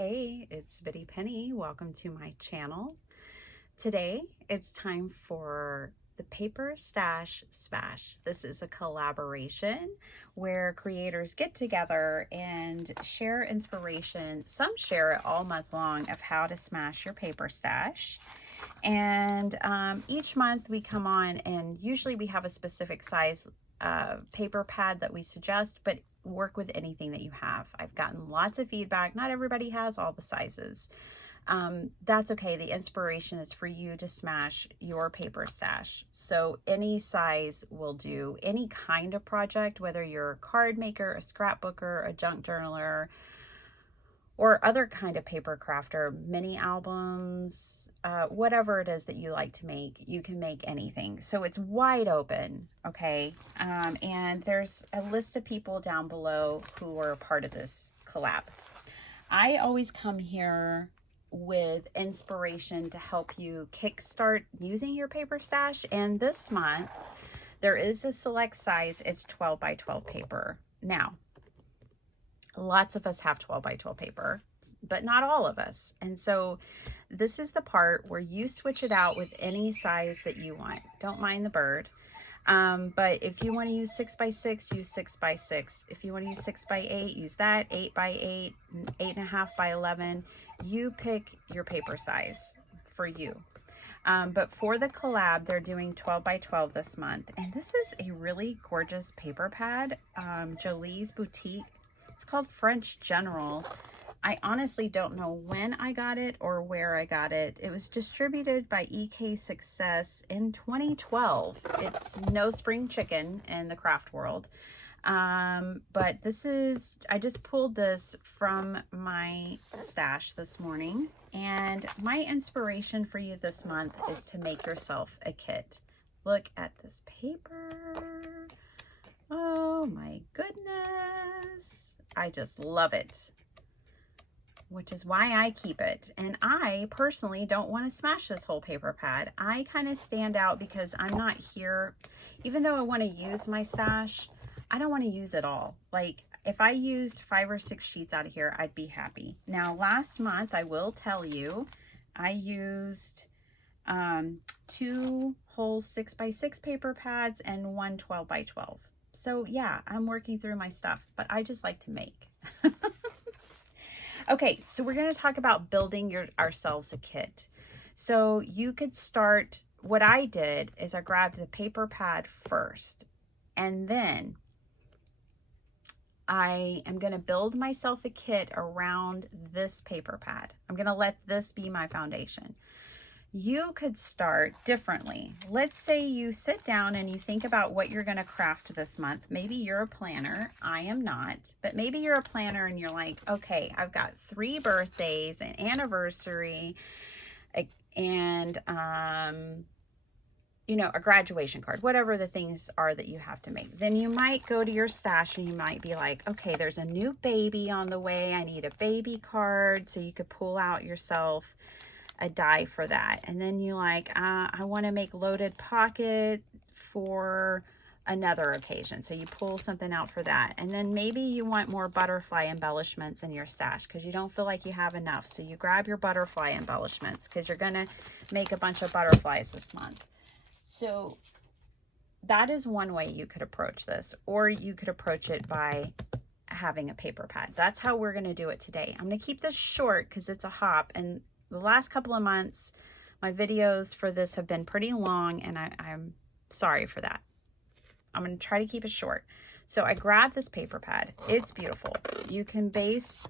Hey, it's Bitty Penny. Welcome to my channel. Today, it's time for the Paper Stash Smash. This is a collaboration where creators get together and share inspiration. Some share it all month long of how to smash your paper stash. And each month we come on, and usually we have a specific size paper pad that we suggest, but work with anything that you have. I've gotten lots of feedback. Not everybody has all the sizes. That's okay. The inspiration is for you to smash your paper stash. So any size will do. Any kind of project, whether you're a card maker, a scrapbooker, a junk journaler, or other kind of paper crafter, mini albums, whatever it is that you like to make, you can make anything. So it's wide open, okay? And there's a list of people down below who are a part of this collab. I always come here with inspiration to help you kickstart using your paper stash. And this month, there is a select size. It's 12 by 12 paper. Now, lots of us have 12 by 12 paper, but not all of us. And so this is the part where you switch it out with any size that you want. Don't mind the bird. But if you want to use 6 by 6, use 6 by 6. If you want to use 6 by 8, use that. 8 by 8, 8.5 by 11. You pick your paper size for you. But for the collab, they're doing 12 by 12 this month. And this is a really gorgeous paper pad. Jolie's Boutique. It's called French General. I honestly don't know when I got it or where I got it. It was distributed by EK Success in 2012. It's no spring chicken in the craft world. But this is, I just pulled this from my stash this morning. And my inspiration for you this month is to make yourself a kit. Look at this paper. Oh my goodness. I just love it, which is why I keep it. And I personally don't want to smash this whole paper pad. I kind of stand out because I'm not here. Even though I want to use my stash, I don't want to use it all. Like if I used 5 or 6 sheets out of here, I'd be happy. Now last month, I will tell you, I used 2 whole 6 by 6 paper pads and 1 12 by 12. So yeah, I'm working through my stuff, but I just like to make. Okay, so we're going to talk about building ourselves a kit. So you could start, what I did is I grabbed the paper pad first, and then I am going to build myself a kit around this paper pad. I'm going to let this be my foundation. You could start differently. Let's say you sit down and you think about what you're going to craft this month. Maybe you're a planner. I am not. But maybe you're a planner and you're like, okay, I've got 3 birthdays, an anniversary, and you know, a graduation card, whatever the things are that you have to make. Then you might go to your stash and you might be like, okay, there's a new baby on the way. I need a baby card. So you could pull out yourself a die for that. And then you like, I want to make loaded pocket for another occasion. So you pull something out for that. And then maybe you want more butterfly embellishments in your stash because you don't feel like you have enough. So you grab your butterfly embellishments because you're going to make a bunch of butterflies this month. So that is one way you could approach this, or you could approach it by having a paper pad. That's how we're going to do it today. I'm going to keep this short because it's a hop, and the last couple of months, my videos for this have been pretty long, and I'm sorry for that. I'm going to try to keep it short. So I grabbed this paper pad. It's beautiful. You can base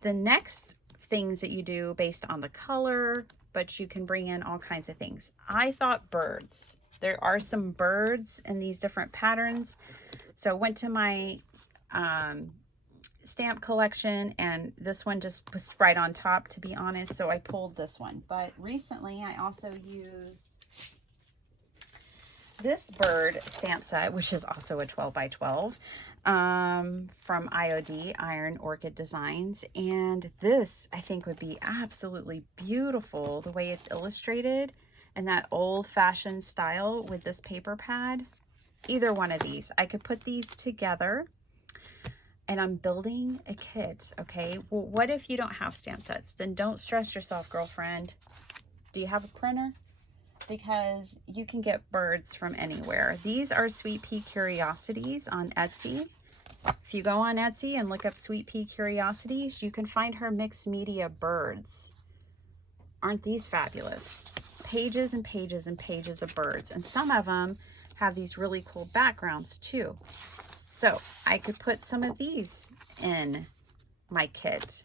the next things that you do based on the color, but you can bring in all kinds of things. I thought birds. There are some birds in these different patterns. So I went to my stamp collection, and this one just was right on top, to be honest, so I pulled this one. But recently I also used this bird stamp set, which is also a 12 by 12 from IOD, Iron Orchid Designs. And this I think would be absolutely beautiful, the way it's illustrated in that old-fashioned style with this paper pad. Either one of these, I could put these together and I'm building a kit, okay? Well, what if you don't have stamp sets? Then don't stress yourself, girlfriend. Do you have a printer? Because you can get birds from anywhere. These are Sweet Pea Curiosities on Etsy. If you go on Etsy and look up Sweet Pea Curiosities, you can find her mixed media birds. Aren't these fabulous? Pages and pages and pages of birds. And some of them have these really cool backgrounds too. So I could put some of these in my kit.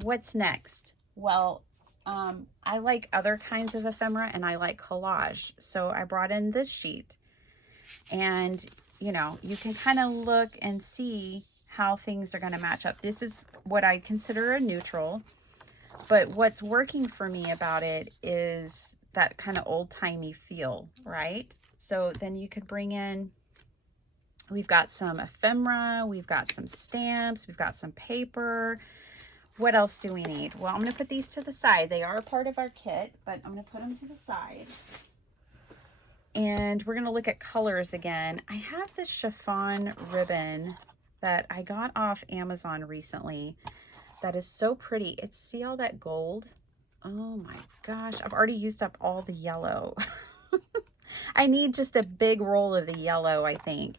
What's next? Well, I like other kinds of ephemera and I like collage. So I brought in this sheet, and you know, you can kind of look and see how things are going to match up. This is what I consider a neutral, but what's working for me about it is that kind of old-timey feel, right? So then you could bring in, we've got some ephemera, we've got some stamps, we've got some paper. What else do we need? Well, I'm going to put these to the side. They are a part of our kit, but I'm going to put them to the side. And we're going to look at colors again. I have this chiffon ribbon that I got off Amazon recently that is so pretty. It's, see all that gold? Oh my gosh, I've already used up all the yellow. I need just a big roll of the yellow, I think.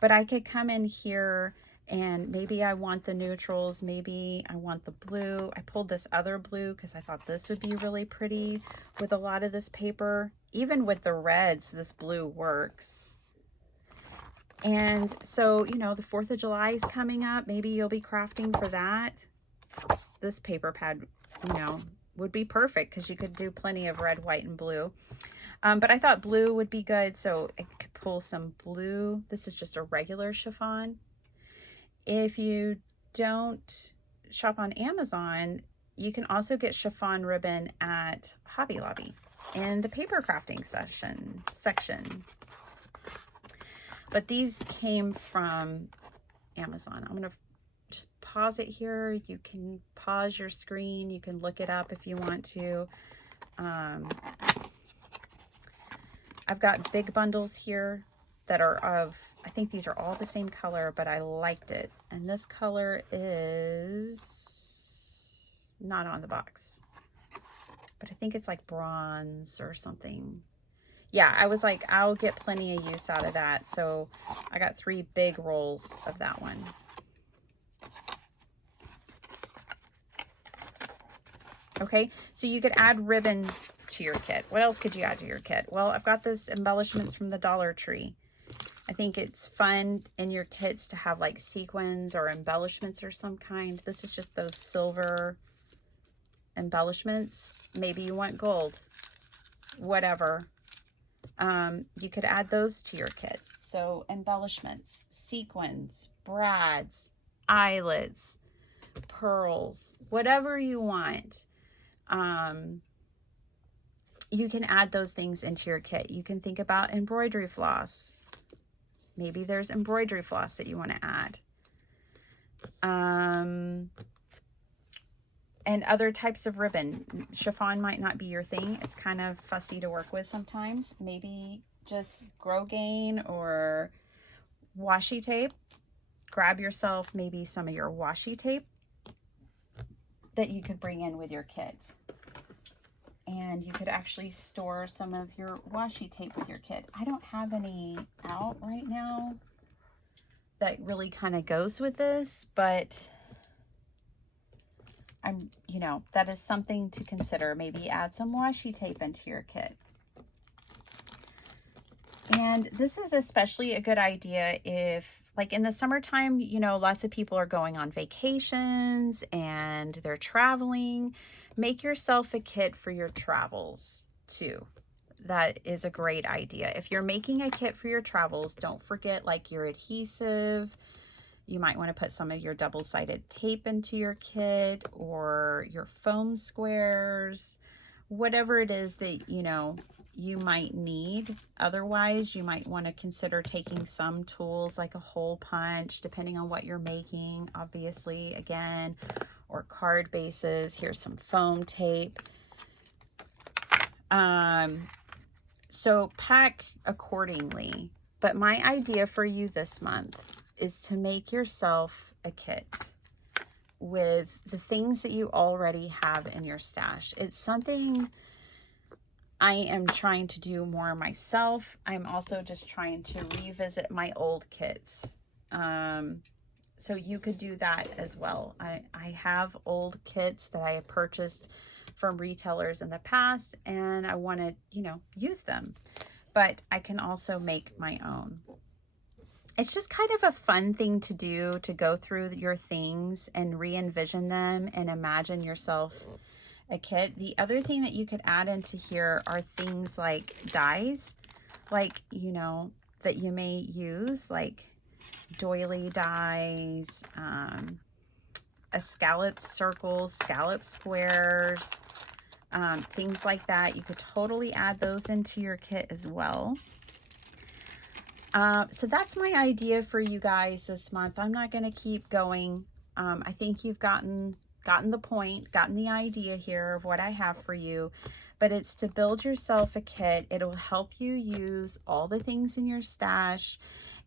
But I could come in here and maybe I want the neutrals, maybe I want the blue. I pulled this other blue because I thought this would be really pretty with a lot of this paper. Even with the reds, this blue works. And so, you know, the 4th of July is coming up. Maybe you'll be crafting for that. This paper pad, you know, would be perfect because you could do plenty of red, white, and blue. But I thought blue would be good, so I could pull some blue. This is just a regular chiffon. If you don't shop on Amazon, you can also get chiffon ribbon at Hobby Lobby in the paper crafting section. But these came from Amazon. I'm going to just pause it here. You can pause your screen. You can look it up if you want to. I've got big bundles here that are of, I think these are all the same color, but I liked it. And this color is not on the box, but I think it's like bronze or something. Yeah, I was like, I'll get plenty of use out of that. So I got 3 big rolls of that one. Okay, so you could add ribbon to your kit. What else could you add to your kit? Well, I've got this embellishments from the Dollar Tree. I think it's fun in your kits to have like sequins or embellishments or some kind. This is just those silver embellishments. Maybe you want gold, whatever. You could add those to your kit. So embellishments, sequins, brads, eyelets, pearls, whatever you want. You can add those things into your kit. You can think about embroidery floss. Maybe there's embroidery floss that you want to add. And other types of ribbon. Chiffon might not be your thing. It's kind of fussy to work with sometimes. Maybe just Grosgain or washi tape. Grab yourself maybe some of your washi tape that you could bring in with your kit. And you could actually store some of your washi tape with your kit. I don't have any out right now that really kind of goes with this, but you know, that is something to consider. Maybe add some washi tape into your kit. And this is especially a good idea if, like in the summertime, you know, lots of people are going on vacations and they're traveling. Make yourself a kit for your travels too. That is a great idea. If you're making a kit for your travels, don't forget like your adhesive. You might want to put some of your double-sided tape into your kit or your foam squares, whatever it is that, you know, you might need. Otherwise, you might want to consider taking some tools like a hole punch, depending on what you're making, obviously, again, or card bases. Here's some foam tape. So pack accordingly. But my idea for you this month is to make yourself a kit with the things that you already have in your stash. It's something I am trying to do more myself. I'm also just trying to revisit my old kits. So you could do that as well. I have old kits that I have purchased from retailers in the past, and I want to, you know, use them. But I can also make my own. It's just kind of a fun thing to do, to go through your things and re-envision them and imagine yourself a kit. The other thing that you could add into here are things like dies, like, you know, that you may use, like doily dies, a scallop circles, scallop squares, things like that. You could totally add those into your kit as well. So that's my idea for you guys this month. I'm not going to keep going. I think you've gotten the point, gotten the idea here of what I have for you, but it's to build yourself a kit. It'll help you use all the things in your stash,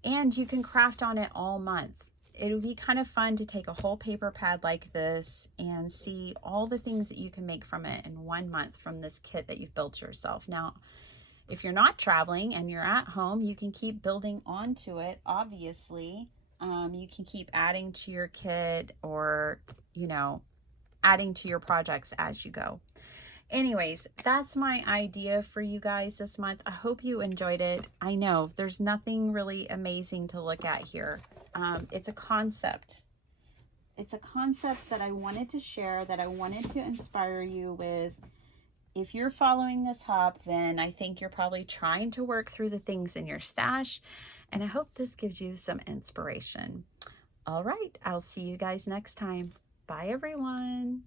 and you can craft on it all month. It'll be kind of fun to take a whole paper pad like this and see all the things that you can make from it in 1 month from this kit that you've built yourself. Now, if you're not traveling and you're at home, you can keep building onto it, obviously. You can keep adding to your kit, or, you know, adding to your projects as you go. Anyways, that's my idea for you guys this month. I hope you enjoyed it. I know there's nothing really amazing to look at here. It's a concept. It's a concept that I wanted to share, that I wanted to inspire you with. If you're following this hop, then I think you're probably trying to work through the things in your stash, and I hope this gives you some inspiration. All right, I'll see you guys next time. Bye, everyone.